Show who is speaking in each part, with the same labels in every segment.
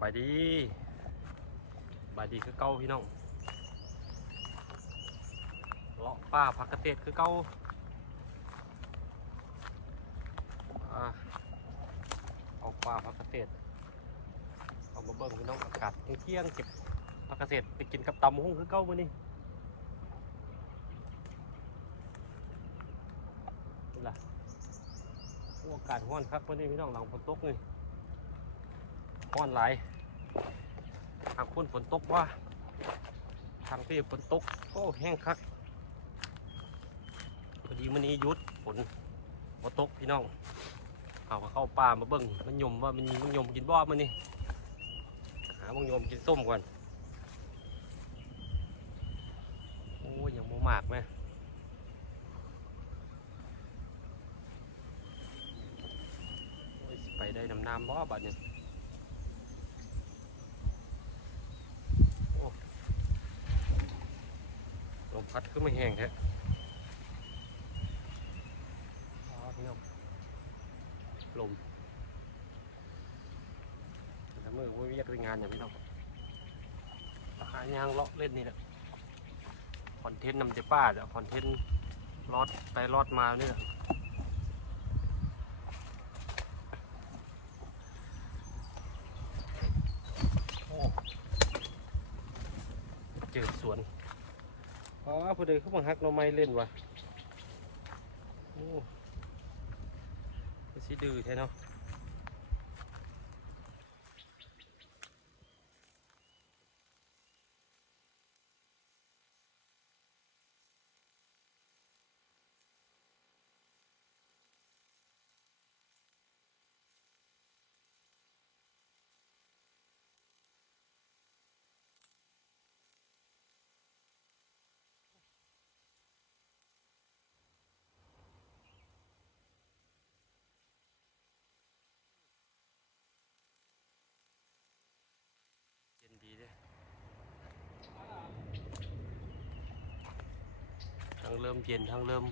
Speaker 1: บายดีบายดีคือเก่าพี่น้องเลาะป้าพักเกษตรคือเก่าเอาป้าพักเกษตรเอามาเบิ่งพี่น้องอากาศเที่ยงเก็บพักเกษตรไปกินกับตำหุ้งคือเก่ามื้อนี้ล่ะโอ้อากาศร้อนครับมื้อนี้พี่น้องหลังฝนตกนี่ ร้อนหลายทางคุณฝนตกว่าทางพี่ฝนตกโอ้แห้งคักพอดีมันนี้ยุดฝนฝนตกพี่น้องเอาเข้าป่ามาเบิ่งมันยมว่ามันมันยมกินบ่มันนี่หามันยมกินส้มก่อนโอ้ยยังโมมากไหมไปได้น้ำน้ำบ่บัดนี้ล พัดขึ้นมาแห้งแท้อ๋อพี่น้องลมแล้วมือว่าเรียกงานอย่างพี่น้องหายางเลาะเล่นนี่แหละคอนเทนต์นำเจ้ป้าเดี๋ยวคอนเทนต์รอดไปรอดมาเนี่ยโอ้เจอสวน อ๋อพอดีเขาบังฮักเราไม่เล่นวะโอ้สิดื้อแท้เนาะ ริ่มเย็นทั้งเริ่ม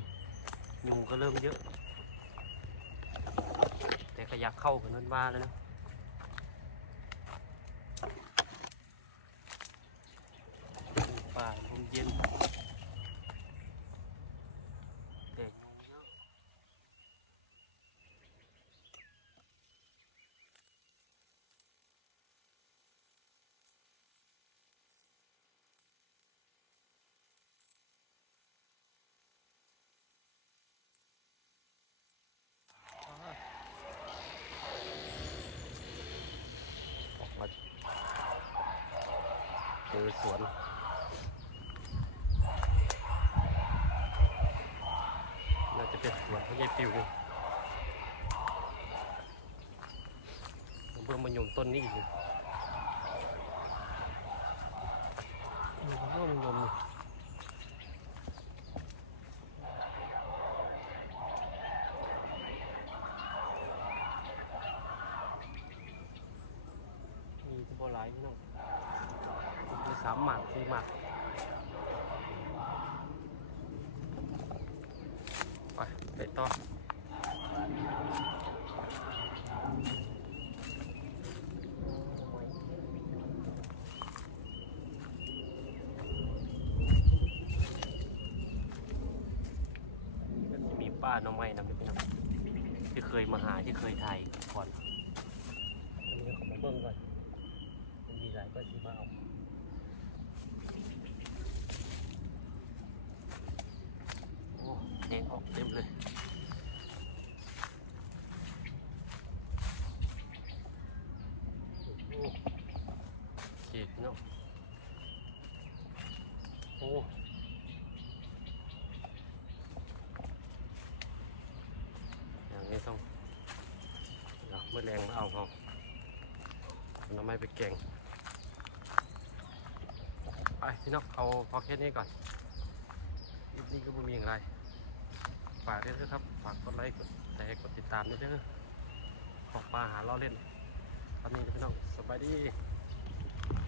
Speaker 1: ยุงก็เริ่มเยอะ แต่ก็อยากเข้ากันนั้นมาแล้วนะป่าลมเย็นแต่ยุงเยอะ ออกมาเจ อสวนน่าจะเป็นสวนพระยายปิวนี่ผมเบิ่งมายมต้นนี้อีกนี่นี่เขาเริ่มยมนี่มีที่บ่หลายพี่น้อง สามหมากสี่หมากไปไปต่อก็จะมีป้าน้องไม้นำด้วยพี่น้องที่เคยมาหาที่เคยถ่ายก่อนวันนี้ขามาเบิ้งก่อนมันมีหลายก็ที่มาเอาโอ้แดงออกเต็มเลยโอ้เจ็บเนาะโอ้ อย่างนี้ต้องเดี๋ยวเมื่อแรงมาเอาเขาเอา น้ำไม้ไปแกงไปพี่นกเอาพอแค่นี้ก่อนคลิปนี้ก็ไม่มีอย่างไรฝากด้วยนะครับฝากกดไลค์กดแชร์กดติดตามด้วยเด้ขอบปลาหาล้อเล่นตอนนี้พี่น้องสบายดี